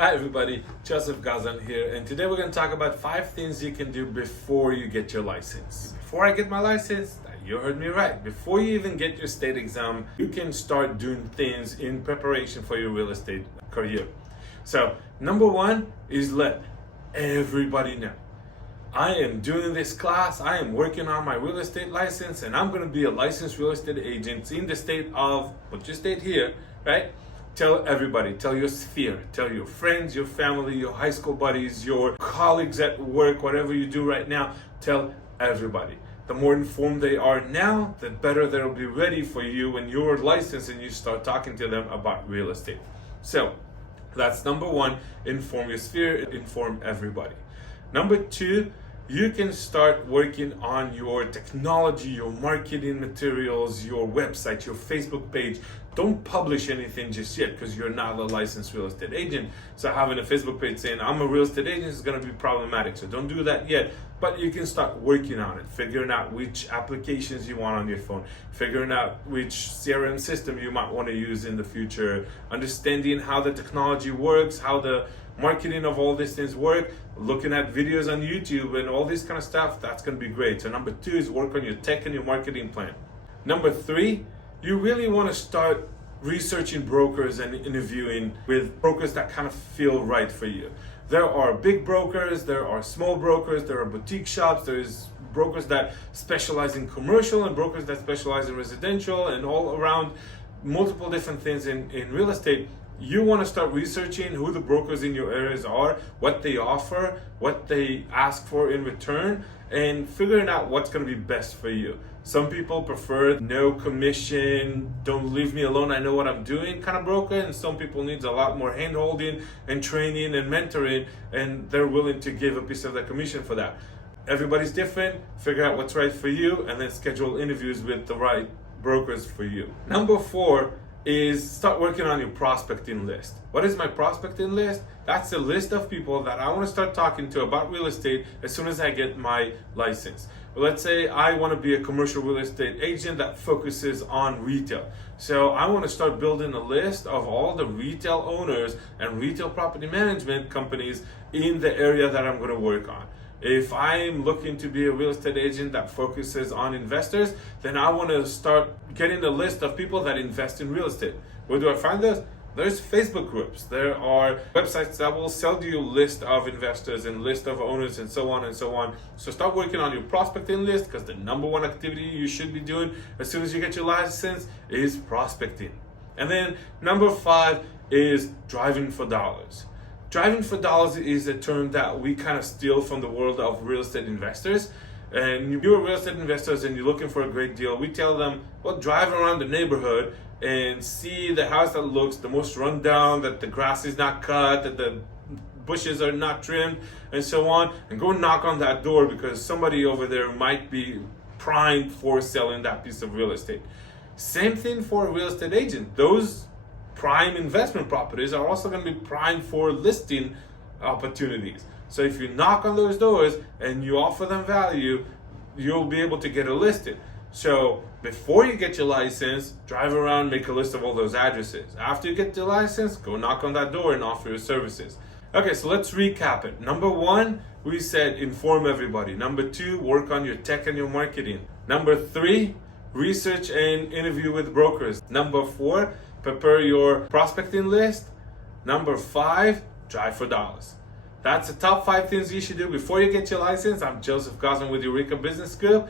Hi everybody, Joseph Gozlan here, and today we're going to talk about 5 things you can do before you get your license. Before I get my license, you heard me right. Before you even get your state exam, you can start doing things in preparation for your real estate career. So, number 1 is let everybody know. I am doing this class, I am working on my real estate license, and I'm going to be a licensed real estate agent in the state of, put your state here, right? Tell everybody, tell your sphere, tell your friends, your family, your high school buddies, your colleagues at work, whatever you do right now, tell everybody. The more informed they are now, the better they'll be ready for you when you're licensed and you start talking to them about real estate. So that's number 1, inform your sphere, inform everybody. Number 2, you can start working on your technology, your marketing materials, your website, your Facebook page. Don't publish anything just yet because you're not a licensed real estate agent. So having a Facebook page saying, I'm a real estate agent is going to be problematic. So don't do that yet. But you can start working on it, figuring out which applications you want on your phone, figuring out which CRM system you might want to use in the future, understanding how the technology works, how the marketing of all these things work, looking at videos on YouTube and all this kind of stuff. That's going to be great. So number 2 is work on your tech and your marketing plan. Number 3, you really want to start researching brokers and interviewing with brokers that kind of feel right for you. There are big brokers, there are small brokers, there are boutique shops, there's brokers that specialize in commercial and brokers that specialize in residential and all around multiple different things in real estate. You want to start researching who the brokers in your areas are, what they offer, what they ask for in return, and figuring out what's going to be best for you. Some people prefer no commission, don't leave me alone, I know what I'm doing kind of broker, and some people need a lot more hand holding and training and mentoring, and they're willing to give a piece of their commission for that. Everybody's different, figure out what's right for you, and then schedule interviews with the right brokers for you. Number 4 is start working on your prospecting list. What is my prospecting list? That's a list of people that I want to start talking to about real estate as soon as I get my license. Let's say I want to be a commercial real estate agent that focuses on retail. So I want to start building a list of all the retail owners and retail property management companies in the area that I'm going to work on. If I'm looking to be a real estate agent that focuses on investors, then I want to start getting a list of people that invest in real estate. Where do I find those? There's Facebook groups. There are websites that will sell you a list of investors and list of owners and so on and so on. So start working on your prospecting list, because the number 1 activity you should be doing as soon as you get your license is prospecting. And then number 5 is driving for dollars. Driving for dollars is a term that we kind of steal from the world of real estate investors. And you're real estate investors and you're looking for a great deal. We tell them, well, drive around the neighborhood and see the house that looks the most run down, that the grass is not cut, that the bushes are not trimmed, and so on. And go knock on that door because somebody over there might be primed for selling that piece of real estate. Same thing for a real estate agent. Those prime investment properties are also going to be prime for listing opportunities. So if you knock on those doors and you offer them value, you'll be able to get it listed. So before you get your license, drive around, make a list of all those addresses. After you get your license, go knock on that door and offer your services. Okay, so let's recap it. Number 1, we said inform everybody. Number 2, work on your tech and your marketing. Number 3, research and interview with brokers. Number 4, prepare your prospecting list. Number 5, drive for dollars. That's the top 5 things you should do before you get your license. I'm Joseph Gozlan with Eureka Business School.